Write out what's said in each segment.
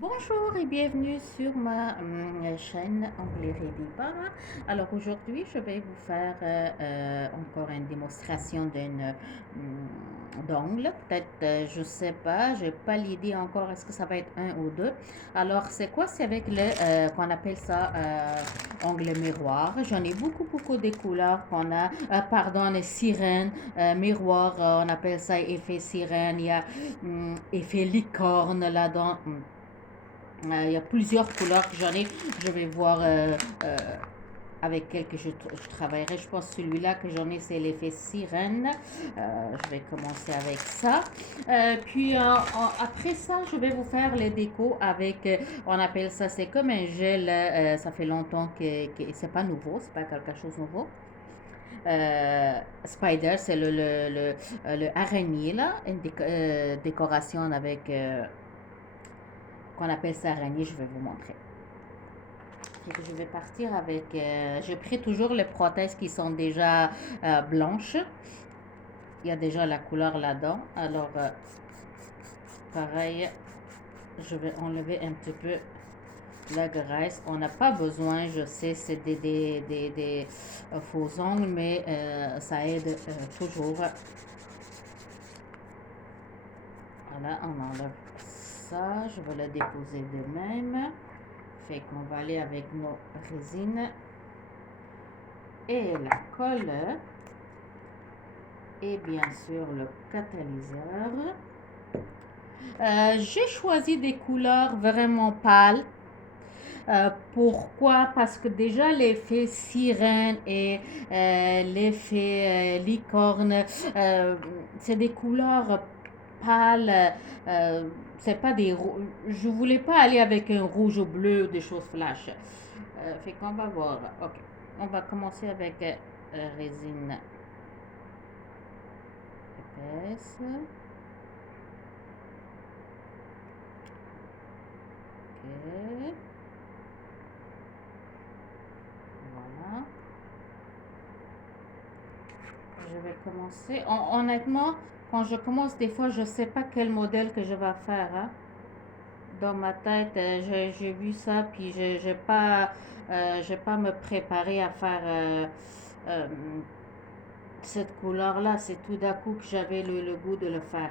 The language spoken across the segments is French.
Bonjour et bienvenue sur ma chaîne Anglais Rediba. Alors aujourd'hui, je vais vous faire encore une démonstration d'ongle. Peut-être, je sais pas, j'ai pas l'idée encore. Est-ce que ça va être un ou deux? Alors c'est quoi? C'est avec le qu'on appelle ça ongle miroir. J'en ai beaucoup des couleurs qu'on a. Pardon, les sirènes, miroir. On appelle ça effet sirène. Il y a effet licorne là-dedans. Il y a plusieurs couleurs que j'en ai. Je vais voir avec quel que je travaillerai. Je pense que celui-là que j'en ai, c'est l'effet sirène. Je vais commencer avec ça. Après ça, je vais vous faire les décos avec, on appelle ça, c'est comme un gel. Ça fait longtemps que c'est pas nouveau, c'est pas quelque chose de nouveau. Spider, c'est le araignée, là, une décoration avec qu'on appelle ça araignée, je vais vous montrer. Et je vais partir avec, je pris toujours les prothèses qui sont déjà blanches. Il y a déjà la couleur là-dedans. Alors, pareil, je vais enlever un petit peu la graisse. On n'a pas besoin, je sais, c'est des faux ongles, mais ça aide toujours. Voilà, on enlève ça. Je vais le déposer de même. Fait qu'on va aller avec nos résines et la colle et bien sûr le catalyseur. J'ai choisi des couleurs vraiment pâles. Pourquoi? Parce que déjà l'effet sirène et l'effet licorne, c'est des couleurs pâles. C'est pas des je voulais pas aller avec un rouge ou bleu, des choses flash. Fait qu'on va voir. Ok, on va commencer avec résine épaisse. Ok. Voilà. Je vais commencer. Honnêtement, quand je commence, des fois, je sais pas quel modèle que je vais faire. Hein. Dans ma tête, j'ai vu ça, puis j'ai pas me préparé à faire euh, cette couleur-là. C'est tout d'un coup que j'avais le goût de le faire.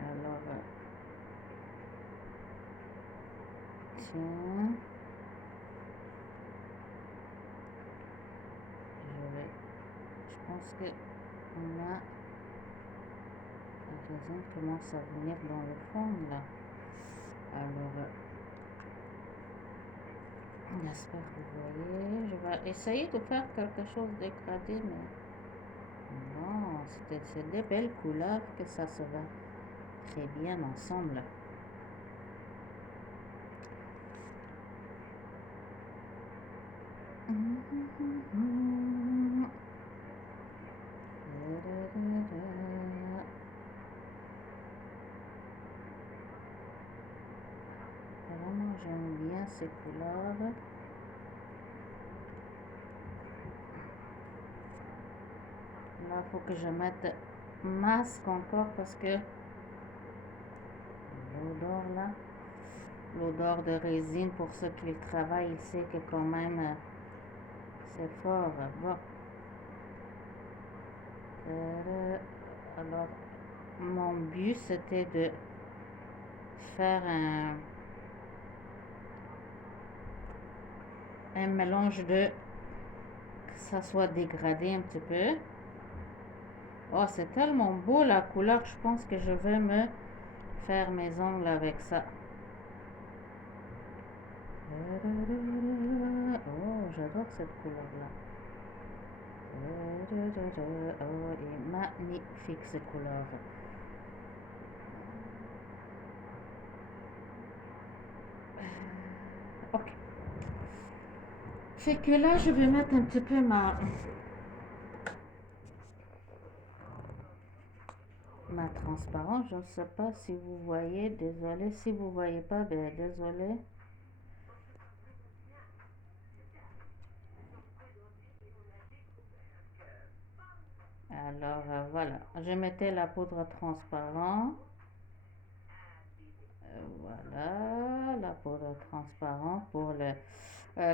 Alors, tiens, je pense que là, la résine commence à venir dans le fond, là. Alors, j'espère que vous voyez. Je vais essayer de faire quelque chose de dégradé, mais non, c'est des belles couleurs que ça se va très bien ensemble. Vraiment, j'aime bien ces couleurs. Là, il faut que je mette masque encore parce que l'odeur là, l'odeur de résine pour ceux qui travaillent, il sait que quand même c'est fort. Bon. Alors, mon but c'était de faire un mélange de que ça soit dégradé un petit peu. Oh, c'est tellement beau la couleur, je pense que je vais me faire mes ongles avec ça. Oh, j'adore cette couleur-là. Oh, elle est magnifique cette couleur. Ok. Fait que là, je vais mettre un petit peu ma transparence. Je ne sais pas si vous voyez. Désolé. Si vous ne voyez pas, ben désolé. Alors voilà. Je mettais la poudre transparente. transparent pour le...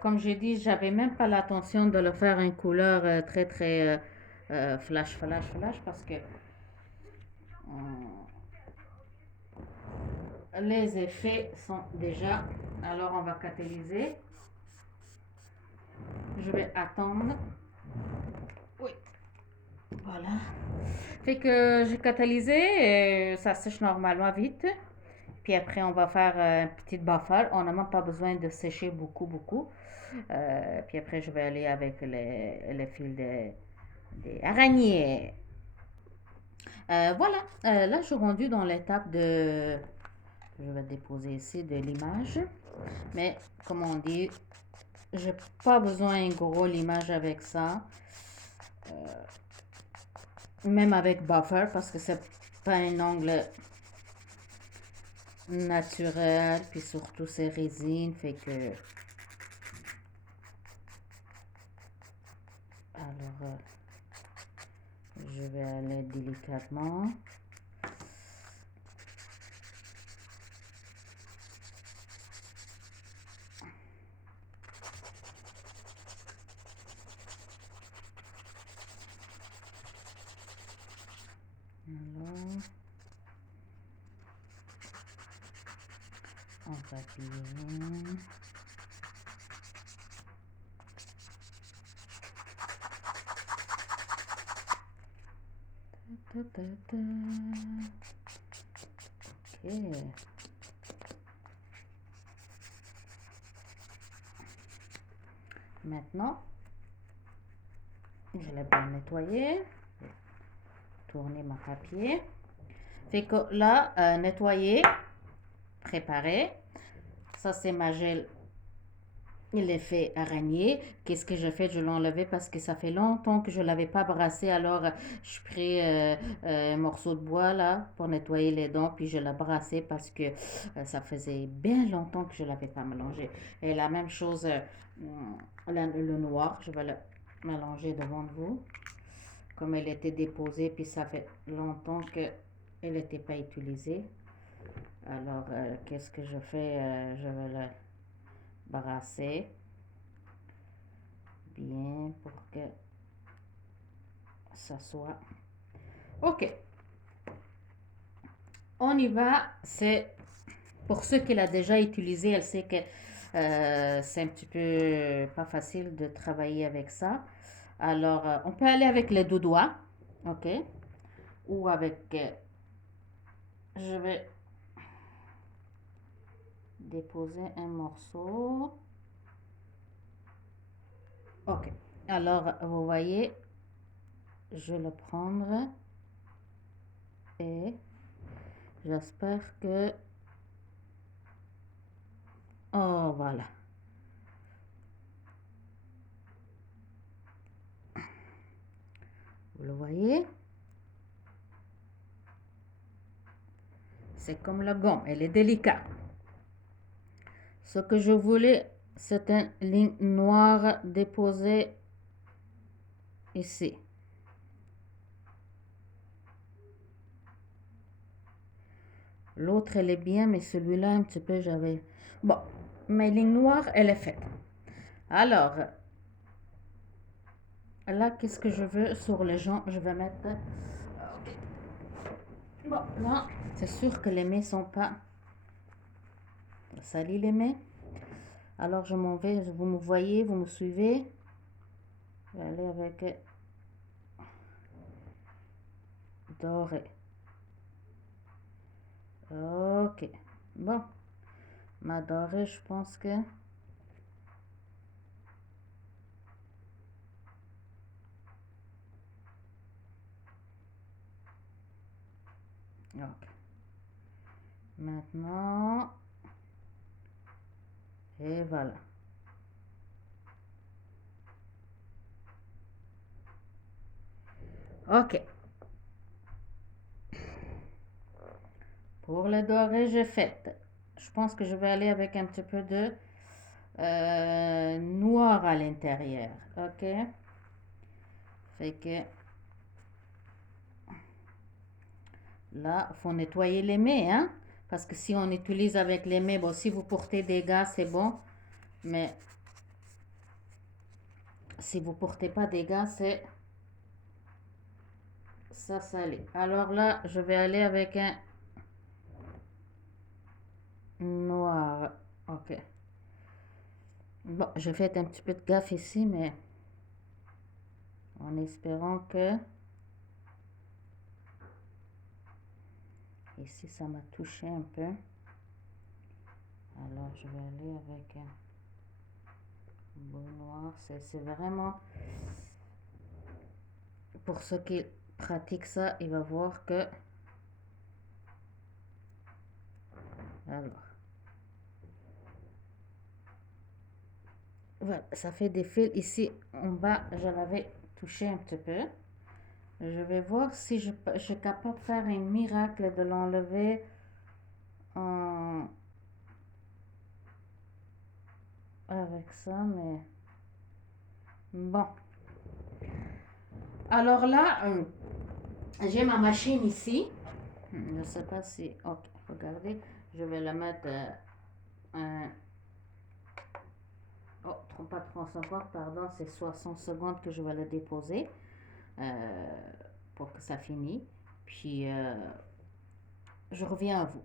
comme j'ai dit, j'avais même pas l'intention de le faire une couleur très très flash, flash, flash parce que les effets sont déjà... Alors on va catalyser. Je vais attendre. Oui, voilà. Fait que j'ai catalysé et ça sèche normalement vite. Puis après, on va faire une petite buffer. On n'a même pas besoin de sécher beaucoup, beaucoup. Puis après, je vais aller avec les fils des araignées. Voilà. Là, je suis rendue dans l'étape de... Je vais déposer ici de l'image. Mais, comme on dit, j'ai pas besoin de gros l'image avec ça. Même avec buffer, parce que c'est pas un angle naturel. Puis surtout, c'est résine. Fait que... Alors, je vais aller délicatement. Alors, on va bien. Ta, ta, ta. Ok. Maintenant, je l'ai bien nettoyé. Tourner mon papier. Fait que là, nettoyer, préparer. Ça, c'est ma gel. Il est fait araignée. Qu'est-ce que j'ai fait? Je l'ai enlevé parce que ça fait longtemps que je ne l'avais pas brassé. Alors, je pris un morceau de bois là pour nettoyer les dents. Puis je l'ai brassé parce que ça faisait bien longtemps que je ne l'avais pas mélangé. Et la même chose, le noir, je vais le mélanger devant vous. Comme elle était déposée, puis ça fait longtemps qu'elle n'était pas utilisée. Alors, qu'est-ce que je fais? Je vais le brasser bien pour que ça soit... Ok, on y va. C'est pour ceux qui l'a déjà utilisé, elle sait que c'est un petit peu pas facile de travailler avec ça. Alors, on peut aller avec les deux doigts, ok, ou avec... je vais déposer un morceau. Ok, alors vous voyez, je vais le prendre et j'espère que... Oh, voilà. Vous le voyez? C'est comme la gomme, elle est délicate. Ce que je voulais, c'est une ligne noire déposée ici. L'autre, elle est bien, mais celui-là, un petit peu, j'avais... Bon, ma ligne noire, elle est faite. Alors, là, qu'est-ce que je veux sur les gens? Je vais mettre... Bon, là, c'est sûr que les mains sont pas salies, les mains. Alors, je m'en vais, vous me voyez, vous me suivez. Je vais aller avec doré. Ok. Bon, ma dorée, je pense que... Ok. Maintenant... Et voilà. Ok. Pour le doré, j'ai fait. Je pense que je vais aller avec un petit peu de noir à l'intérieur. Ok. Fait que là, faut nettoyer les mains, hein. Parce que si on utilise avec les mains, bon, si vous portez des gants, c'est bon. Mais si vous portez pas des gants, c'est ça salé. Alors là, je vais aller avec un noir. Ok. Bon, je fais un petit peu de gaffe ici, mais en espérant que ici ça m'a touché un peu. Alors je vais aller avec un bleu noir. C'est vraiment pour ceux qui pratiquent ça, il va voir que alors voilà, ça fait des fils ici en bas. Je l'avais touché un petit peu. Je vais voir si je suis capable de faire un miracle de l'enlever en avec ça, mais bon. Alors là, j'ai ma machine ici. Je ne sais pas si... Ok, regardez. Je vais la mettre... oh, pas 30 secondes, pardon. C'est 60 secondes que je vais la déposer pour que ça finisse. Puis, je reviens à vous.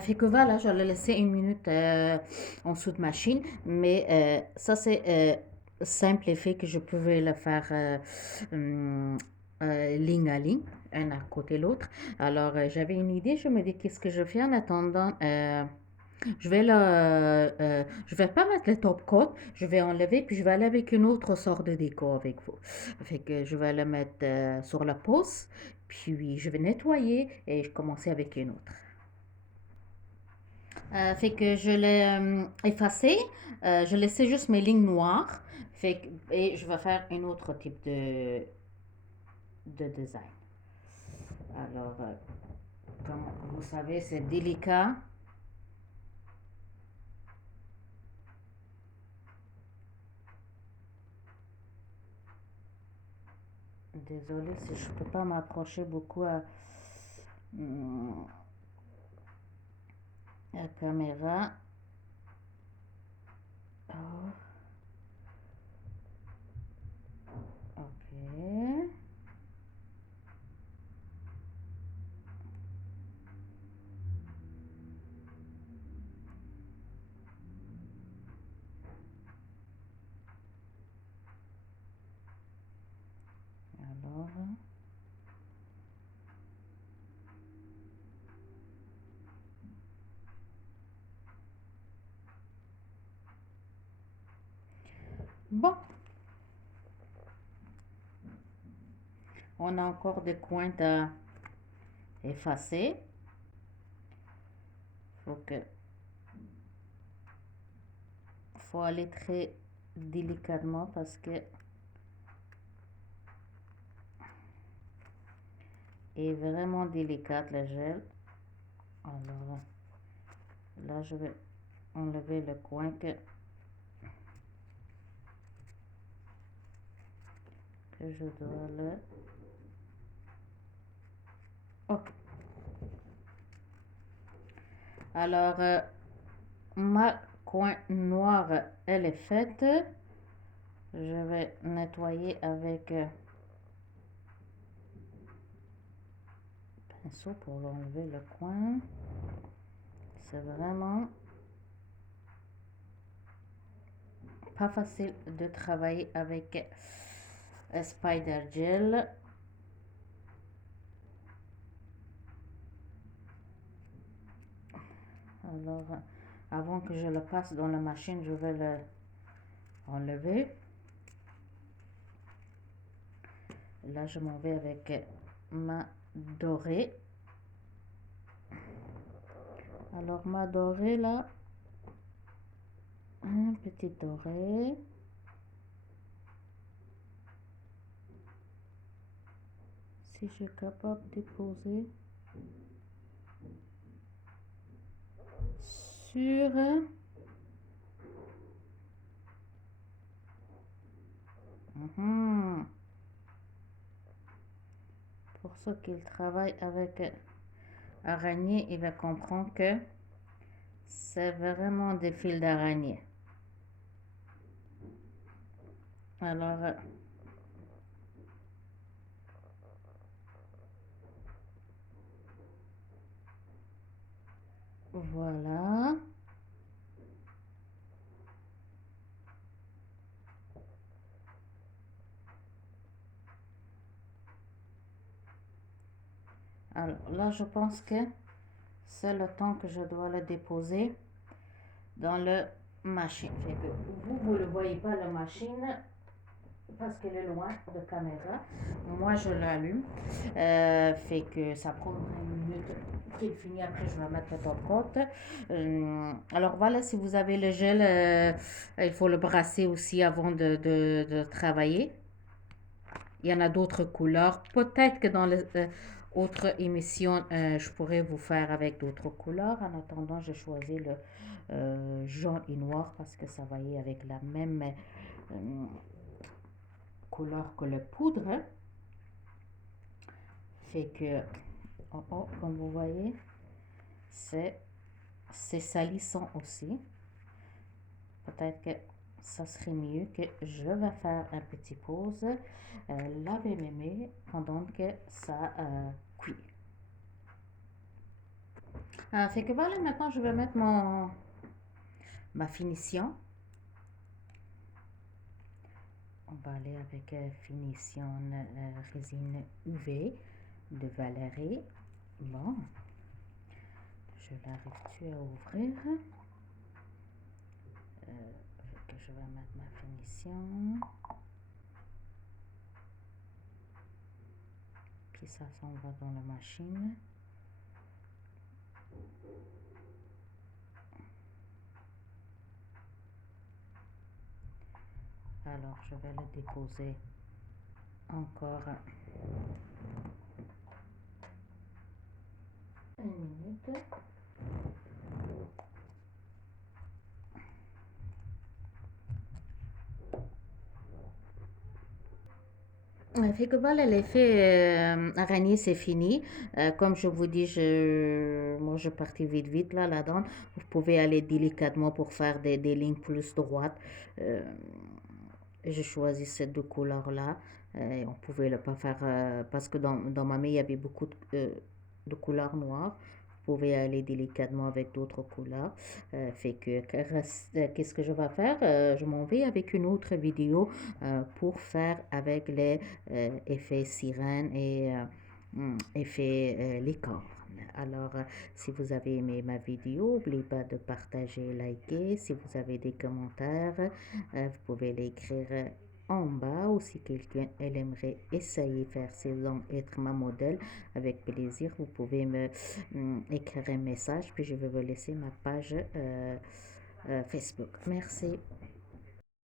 Fait que voilà, je l'ai laissé une minute en dessous de machine. Mais ça, c'est simple et fait que je pouvais le faire hum, ligne à ligne, un à côté de l'autre. Alors, j'avais une idée, je me dis, qu'est-ce que je fais en attendant? Je vais pas mettre le top coat, je vais enlever, puis je vais aller avec une autre sorte de déco avec vous. Fait que je vais le mettre sur la pose, puis je vais nettoyer et je commencer avec une autre. Fait que je l'ai effacé. Je laissais juste mes lignes noires. Et je vais faire un autre type de design. Alors, comme vous savez, c'est délicat. Désolée si je peux pas m'approcher beaucoup à la caméra. Oh, ok. Alors, bon, on a encore des coins à effacer. Faut que, faut aller très délicatement parce que est vraiment délicate le gel. Alors là, je vais enlever le coin que je dois le... Ok. Alors, ma coin noir, elle est faite. Je vais nettoyer avec pinceau pour enlever le coin. C'est vraiment pas facile de travailler avec Spider Gel. Alors, avant que je le passe dans la machine, je vais le enlever. Là, je m'en vais avec ma dorée. Alors, ma dorée, là, un petit doré. Si je suis capable de poser sur... Pour ceux qui travaillent avec araignée, il va comprendre que c'est vraiment des fils d'araignée. Alors, voilà. Alors là, je pense que c'est le temps que je dois le déposer dans le machine. Fait que vous ne le voyez pas, la machine, parce qu'elle est loin de caméra. Moi, je l'allume. Fait que ça prendra une minute qu'il finit. Après, je vais mettre le top-coat. Alors voilà, si vous avez le gel, il faut le brasser aussi avant de travailler. Il y en a d'autres couleurs. Peut-être que dans les autres émissions, je pourrais vous faire avec d'autres couleurs. En attendant, j'ai choisi le jaune et noir parce que ça va y avec la même couleur que le poudre. Fait que, oh, oh, comme vous voyez, c'est salissant aussi. Peut-être que ça serait mieux que je vais faire un petit pause, laver mes mains pendant que ça cuit. Fait que voilà, maintenant je vais mettre ma finition. On va aller avec finition résine UV de Valérie. Bon, je l'arrive-tu à ouvrir? Fait que je vais mettre ma finition. Puis ça s'en va dans la machine. Alors, je vais le déposer encore une minute. Fait que voilà, l'effet araignée, c'est fini. Comme je vous dis, moi, je partais vite là, là-dedans. Vous pouvez aller délicatement pour faire des lignes plus droites. Euh, j'ai choisi ces deux couleurs-là. On pouvait le pas faire parce que dans ma main, il y avait beaucoup de couleurs noires. Vous pouvez aller délicatement avec d'autres couleurs. Fait que qu'est-ce que je vais faire? Je m'en vais avec une autre vidéo pour faire avec les effets sirène et effets licorne. Alors, si vous avez aimé ma vidéo, n'oubliez pas de partager, liker. Si vous avez des commentaires, vous pouvez l'écrire en bas ou si quelqu'un aimerait essayer faire ses ongles, être ma modèle, avec plaisir, vous pouvez me écrire un message, puis je vais vous laisser ma page Facebook. Merci.